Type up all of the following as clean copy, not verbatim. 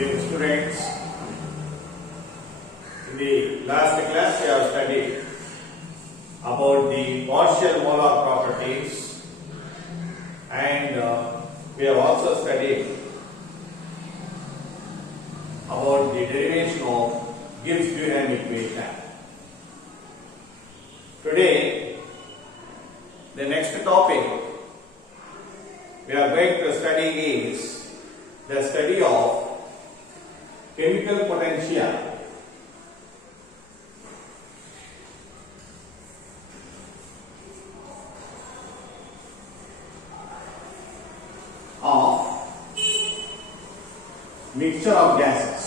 Dear students, in the last class we have studied about the partial molar properties, and we have also studied about the derivation of Gibbs-Duhem equation. Today, the next topic we are going to study is the study of chemical potential of mixture of gases.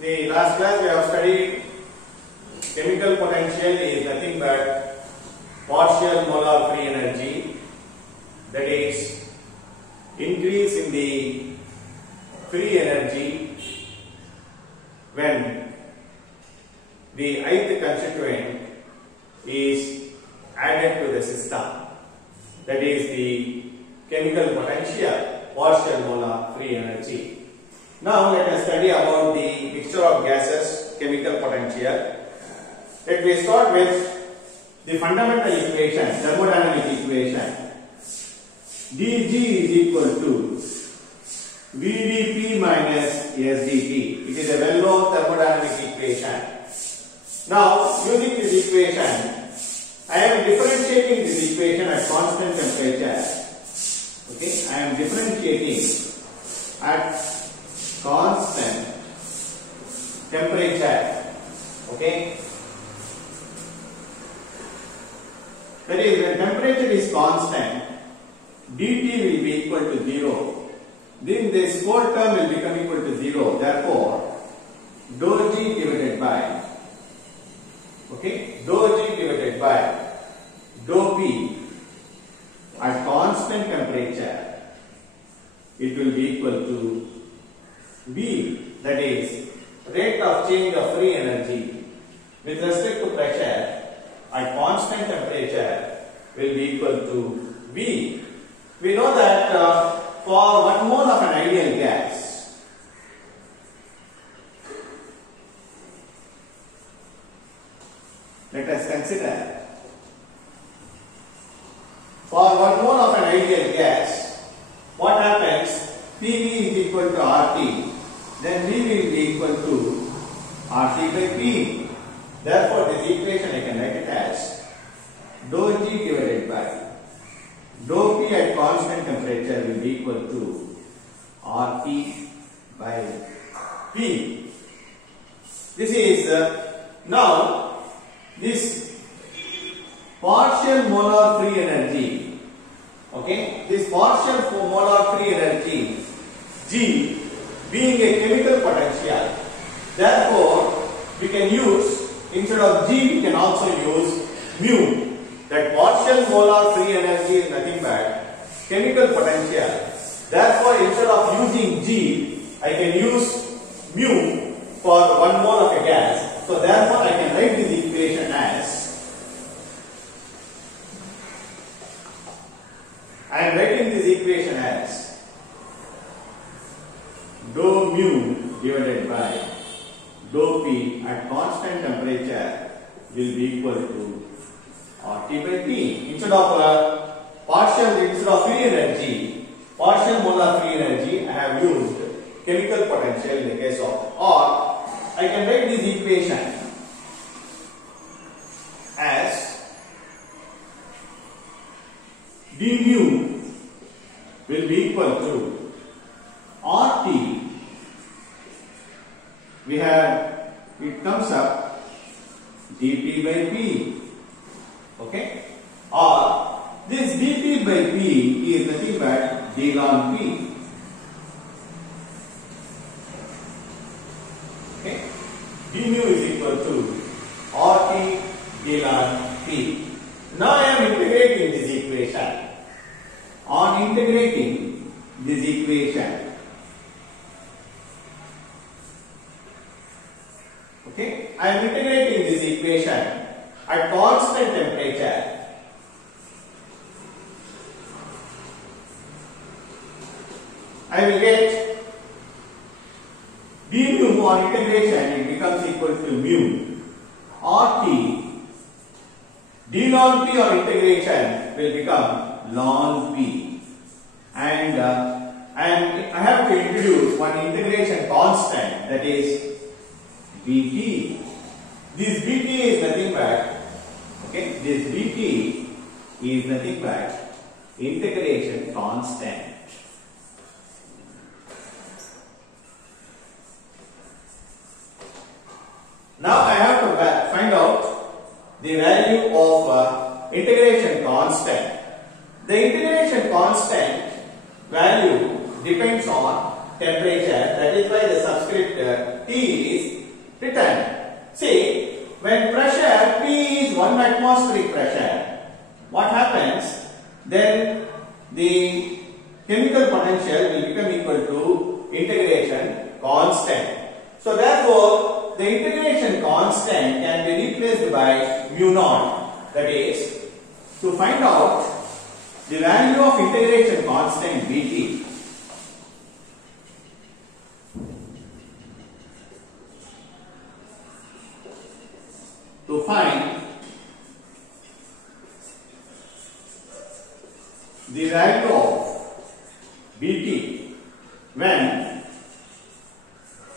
In the last class we have studied chemical potential is nothing but partial molar free energy, that is increase in the free energy when the ith constituent is added to the system, that is the chemical potential, partial molar free energy. Now let us study about the mixture of gases, chemical potential. Let me start with the fundamental equation, thermodynamic equation. dG is equal to VdP minus SdT. It is a well-known thermodynamic equation. Now, using this equation, I am differentiating this equation at constant temperature. Okay, I am differentiating at constant temperature. Okay, that is, when temperature is constant, dt will be equal to 0. Then this whole term will become equal to 0. Therefore, dou G divided by, okay, dou G divided by dou P at constant temperature, it will be equal to V, that is rate of change of free energy with respect to pressure at constant temperature will be equal to V. We know that for 1 mole of an ideal gas, let us consider, for 1 mole of an ideal gas, what happens? PV is equal to RT, then V will be equal to RT by P. Therefore, this equation I can write it as dou G divided by dou P at constant temperature will be equal to RT by P. This is now this partial molar free energy. Okay, this partial molar free energy G being a chemical potential, therefore we can use, instead of G we can also use mu. That partial molar free energy is nothing but chemical potential. Therefore, instead of using G, I can use mu for 1 mole of a gas. So therefore, I can write this equation as, I am writing this equation as dou mu divided by dou P at constant temperature will be equal to RT by P. Instead of free energy, partial molar free energy, I have used chemical potential in the case of, or I can write this equation as d mu will be equal to RT. We have, it comes up dP by P. Okay, or this dP by P is nothing but d ln P. Okay, d mu is equal to RT d ln P. Now I am integrating this equation. On integrating this equation, I am integrating this equation at constant temperature. I will get d mu on integration, it becomes equal to mu RT. D ln P on integration will become ln P. And I have to introduce one integration constant, that is Bt. This Bt is nothing but, okay, this Bt is nothing but integration constant. Now I have to find out the value of integration constant. The integration constant value depends on temperature, that is why the subscript T is written. See, when pressure P is 1 atmospheric pressure, what happens? Then the chemical potential will become equal to integration constant. So therefore, the integration constant can be replaced by mu naught. That is, to find out the value of integration constant Bt, to find the value of Bt when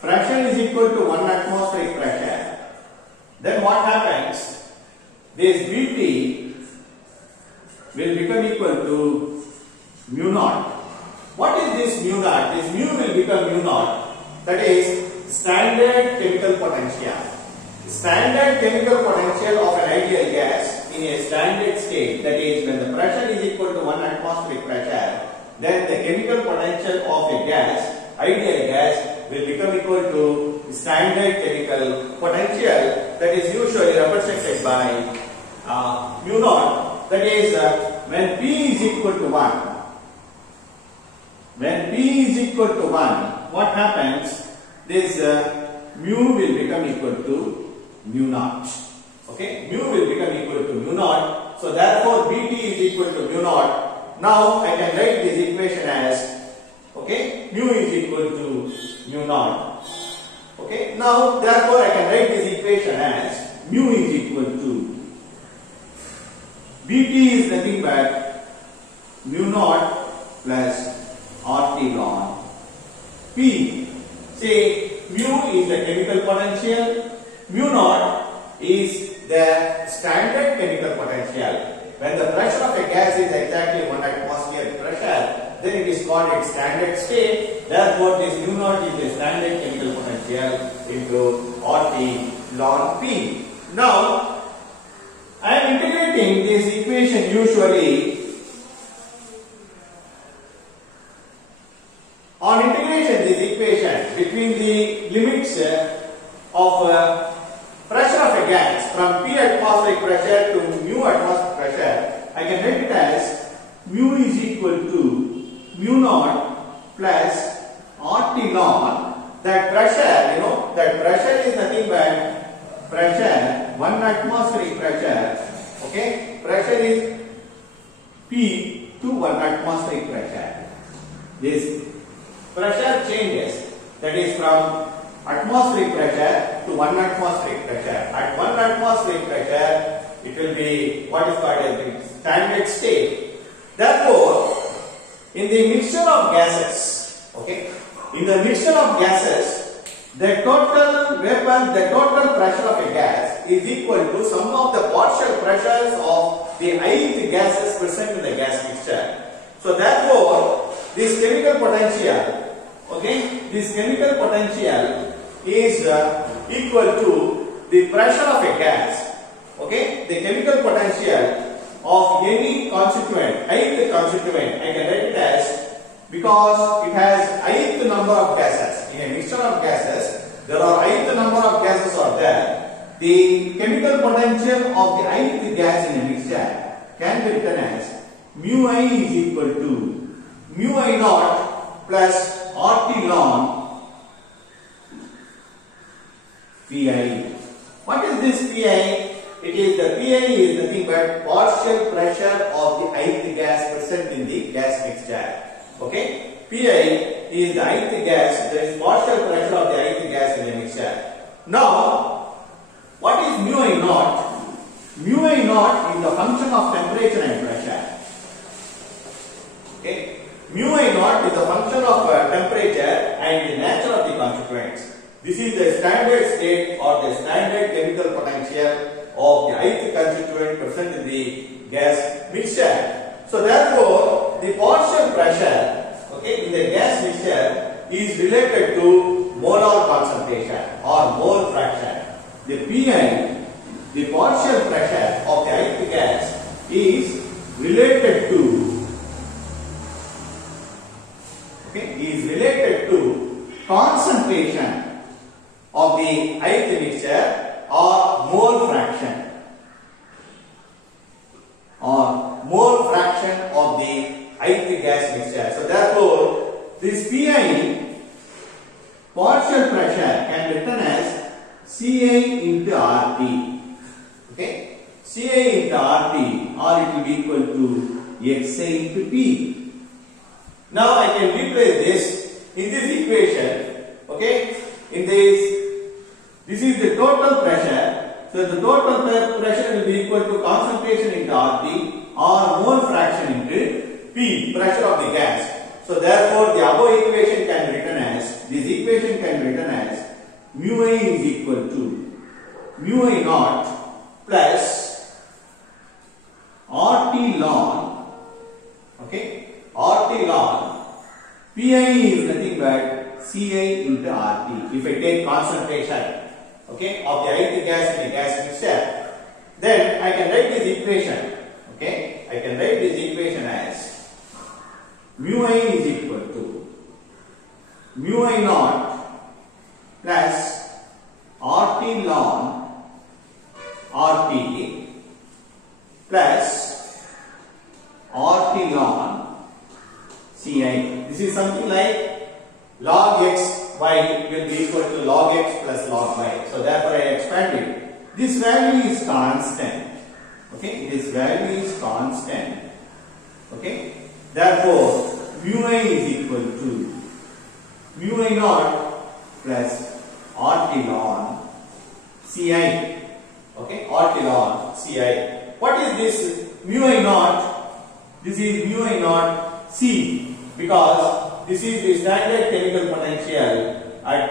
pressure is equal to 1 atmospheric pressure, then what happens? This Bt will become equal to mu naught. What is this mu naught? This mu will become mu naught, that is standard chemical potential. Standard chemical potential of an ideal gas in a standard state, that is when the pressure is equal to 1 atmospheric pressure, then the chemical potential of a gas, ideal gas, will become equal to standard chemical potential, that is usually represented by mu naught. That is when P is equal to 1. When P is equal to 1, what happens? This mu will become equal to mu naught. Okay, mu will become equal to mu naught. So therefore, Bt is equal to mu naught. Now I can write this equation as, okay, mu is equal to mu naught. Okay, now therefore I can write this equation as mu is equal to Bt is nothing but mu naught plus RT ln P. Say mu is the chemical potential, mu naught is the standard chemical potential. When the pressure of a gas is exactly 1 atmosphere pressure, then it is called its standard state. Therefore, this mu naught is the standard chemical potential into RT ln P. Now, I am integrating this equation usually. On integration this equation between the limits of pressure of a gas from P atmospheric pressure to mu atmospheric pressure, I can write it as mu is equal to mu naught plus RT ln that pressure, that pressure is nothing but pressure, 1 atmospheric pressure, okay, pressure is P to 1 atmospheric pressure. This pressure changes, that is from atmospheric pressure to 1 atmospheric pressure. At 1 atmospheric pressure, it will be what is called as the standard state. Therefore, in the mixture of gases, okay, in the mixture of gases, the total vapor, the total pressure of a gas is equal to sum of the partial pressures of the ith gases present in the gas mixture. So therefore, this chemical potential, okay, this chemical potential is equal to the pressure of a gas. Okay, the chemical potential of any constituent, ith constituent, I can write it as, because it has ith number of gases. In a mixture of gases, there are ith number of gases are there. The chemical potential of the ith gas in a mixture can be written as mu I is equal to mu I naught plus RT ln Pi. What is this Pi? It is the Pi is nothing but partial pressure of the ith gas present in the gas mixture. Okay? Pi is the ith gas, there is partial pressure of the ith gas in the mixture. Now, what is mu I naught? Mu I naught is the function of temperature and pressure. Okay? Mu I naught is the function of temperature and the nature of the constituents. This is the standard state or the standard chemical potential of the ith constituent present in the gas mixture. So therefore, the partial pressure, okay, in the gas mixture is related to molar concentration or mole fraction. The Pi, the partial pressure of the ith gas is related to concentration of the ith mixture or mole fraction of the ith gas mixture. So therefore, this Pi partial pressure can be written as Ca into RT. Okay, Ca into RT, or it will be equal to Xa into P. Now I can replace this in this equation. Okay, in this is the total pressure. So the total pressure will be equal to concentration into RT or mole fraction into P, pressure of the gas. So therefore, the above equation can be written as, this equation can be written as mu I is equal to mu I naught plus RT ln, okay, RT ln Pi is nothing but Ci into RT. If I take concentration, okay, of the ith gas in the gas mixture, then I can write this equation. Okay, I can write this equation as mu I is equal to mu I naught plus RT ln RT plus RT ln Ci. This is something like log x y will be equal to log x plus log y. So therefore I expand it. This value is constant. Okay, this value is constant. Okay, therefore mu I is equal to mu I naught plus RT ln Ci. Okay, RT ln Ci. What is this mu I naught? This is mu I naught C, because this is the standard chemical potential at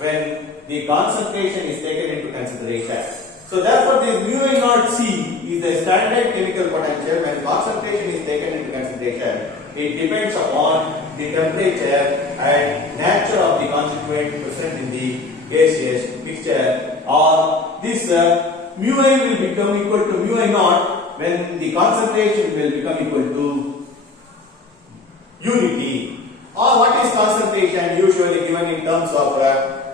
when the concentration is taken into consideration. So therefore, this mu I naught C is the standard chemical potential when concentration is taken into consideration. It depends upon the temperature and nature of the constituent present in the gaseous mixture, or this mu I will become equal to mu I naught when the concentration will become equal to unity. Or what is concentration? Usually given in terms of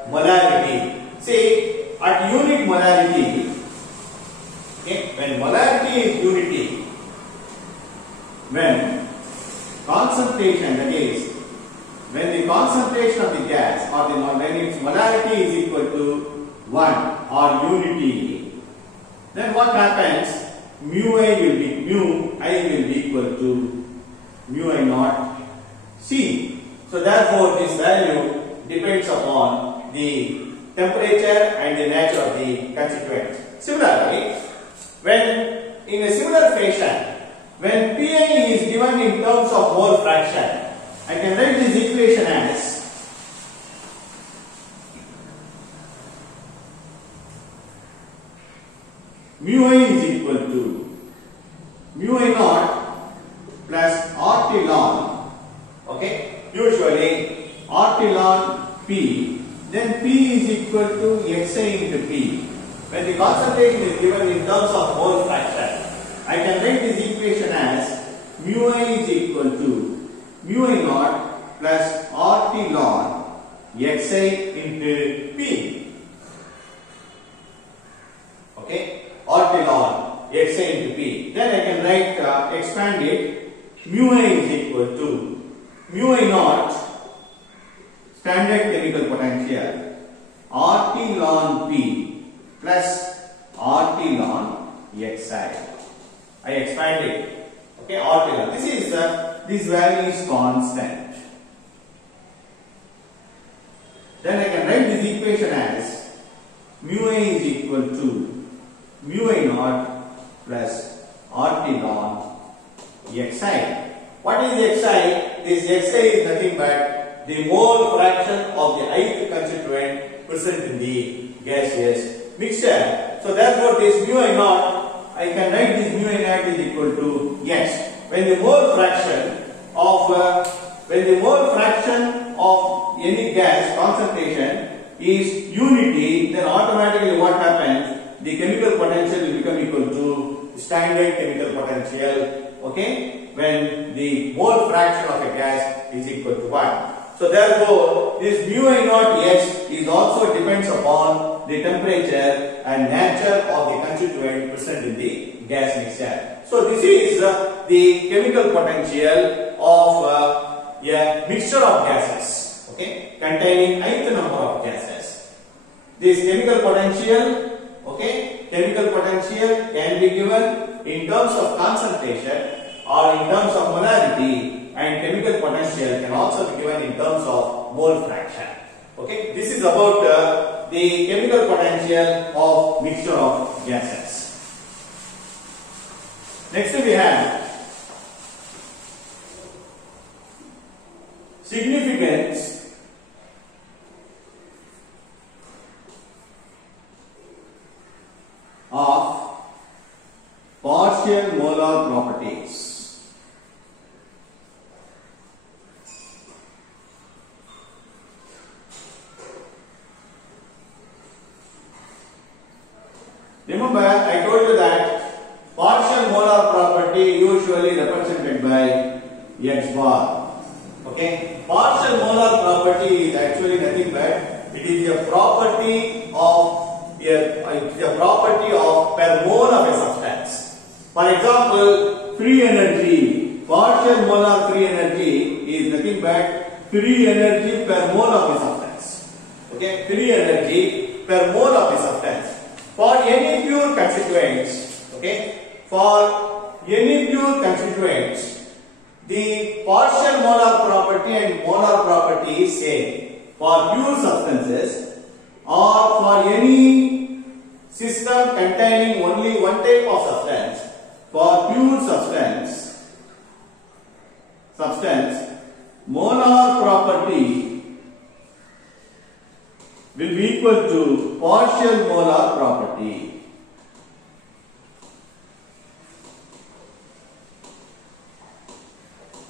molarity. See, at unit molarity, okay, when molarity is unity, when concentration, that is, when the concentration of the gas or when its molarity is equal to 1 or unity, then what happens? Mu I will be equal to mu I naught C. So therefore, this value depends upon the temperature and the nature of the constituent. Similarly, when in a similar fashion, when Pi is given in terms of mole fraction, I can write this equation as mu I is equal to mu I naught plus RT ln, okay, usually RT ln P, then P is equal to Xi into P. When the concentration is given in terms of mole fraction, I can write this equation as mu I is equal to mu I naught plus RT ln Xi into P. Okay, RT ln Xi into P. Then I can write, expand it, mu I is equal to mu I naught standard chemical potential RT ln P plus RT ln Xi. I expand it. Okay, RT ln. This value is constant. Then I can write this equation as mu A is equal to mu A naught plus RT ln Xi. What is Xi? This Xi is nothing but the mole fraction of the ith constituent present in the gaseous mixture. So therefore this mu I naught, I can write this mu I naught is equal to X. When the mole fraction of any gas concentration is unity, then automatically what happens? The chemical potential will become equal to standard chemical potential. Okay, when the mole fraction of a gas is equal to 1. So therefore, this mu I naught X is also depends upon the temperature and nature of the constituent present in the gas mixture. So this is the chemical potential of a mixture of gases, okay, containing ith number of gases. This chemical potential, okay, chemical potential can be given in terms of concentration or in terms of molarity, and chemical potential can also be given in terms of mole fraction. Okay, this is about the chemical potential of mixture of gases. Next we have significance of partial molar properties. Remember, I told you that partial molar property usually represented by X bar. Okay, partial molar property is actually nothing but it is a property of per mole of a substance. For example, free energy, partial molar free energy is nothing but free energy per mole of a substance. Okay, free energy per mole of a substance. For any pure constituents, okay, for any pure constituents, the partial molar property and molar property is same. For pure substances or for any system containing only one type of substance, for pure substance, molar property will be equal to partial molar property.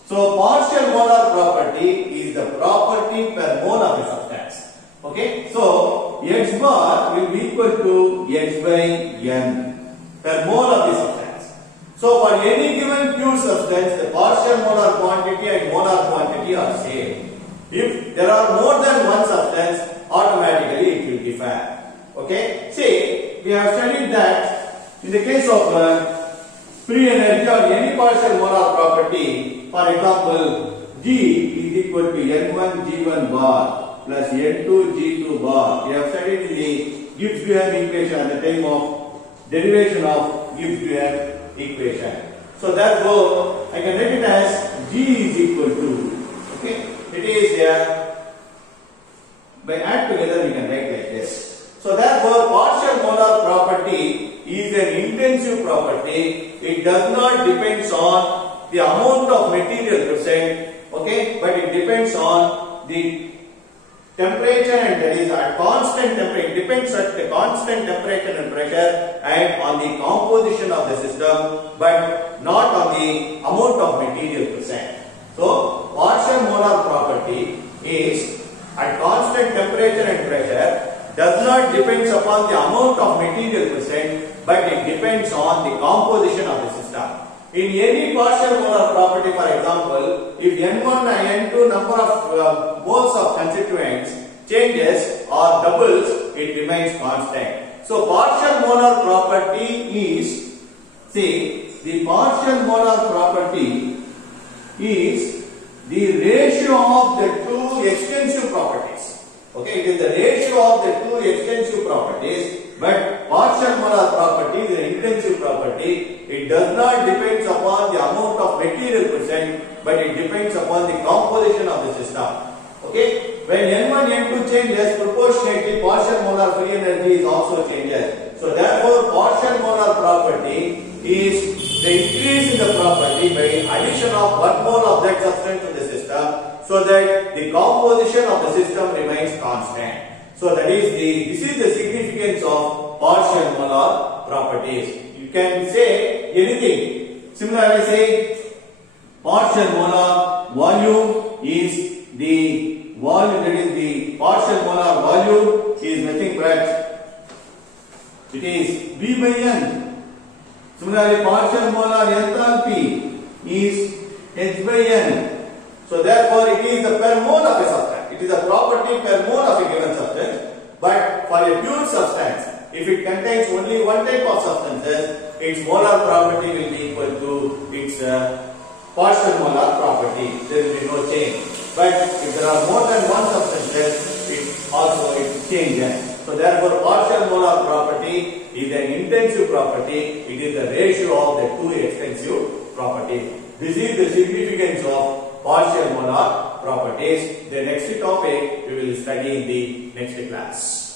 So partial molar property is the property per mole of a substance. Okay, so X bar will be equal to X by N per mole of the substance. So for any given pure substance, the partial molar quantity and molar quantity are same. If there are more than one substance, automatically it will differ. Okay, see, we have studied that in the case of free energy or any partial molar property, for example, G is equal to N1 G1 bar plus N2 G2 bar. We have studied in the Gibbs-Duhem equation at the time of derivation of Gibbs-Duhem equation. So therefore, I can write it as G is equal to, okay, it is by add together we can write like this. So therefore, partial molar property is an intensive property. It does not depend on the amount of material present, okay, but it depends on the temperature, and that is at constant temperature. It depends at the constant temperature and pressure and on the composition of the system, but not on the amount of material present. So partial molar property is at constant temperature and pressure, does not depend upon the amount of material present, but it depends on the composition of the system. In any partial molar property, for example, if N1 and N2 number of moles of constituents changes or doubles, it remains constant. So partial molar property is, see, the partial molar property is the ratio of the two extensive properties. Okay, it is the ratio of the two extensive properties. But partial molar property is an intensive property. It does not depend upon the amount of material present, but it depends upon the composition of the system. Okay? When N1, N2 changes, proportionately partial molar free energy is also changes. So therefore, partial molar property is the increase in the property by addition of 1 mole of that substance to the system, so that the composition of the system remains constant. So this is the significance of partial molar properties. You can say anything. Similarly, say partial molar volume is the volume, that is the partial molar volume is nothing but it is V by N. Similarly, partial molar enthalpy is H by N. So therefore, it is the per mole of a substance. It is a property per mole of a given substance. But for a pure substance, if it contains only one type of substances, its molar property will be equal to its partial molar property. There will be no change. But if there are more than one substances, it changes. So therefore, partial molar property is an intensive property. It is the ratio of the two extensive properties. This is the significance of partial molar properties. The next topic we will study in the next class.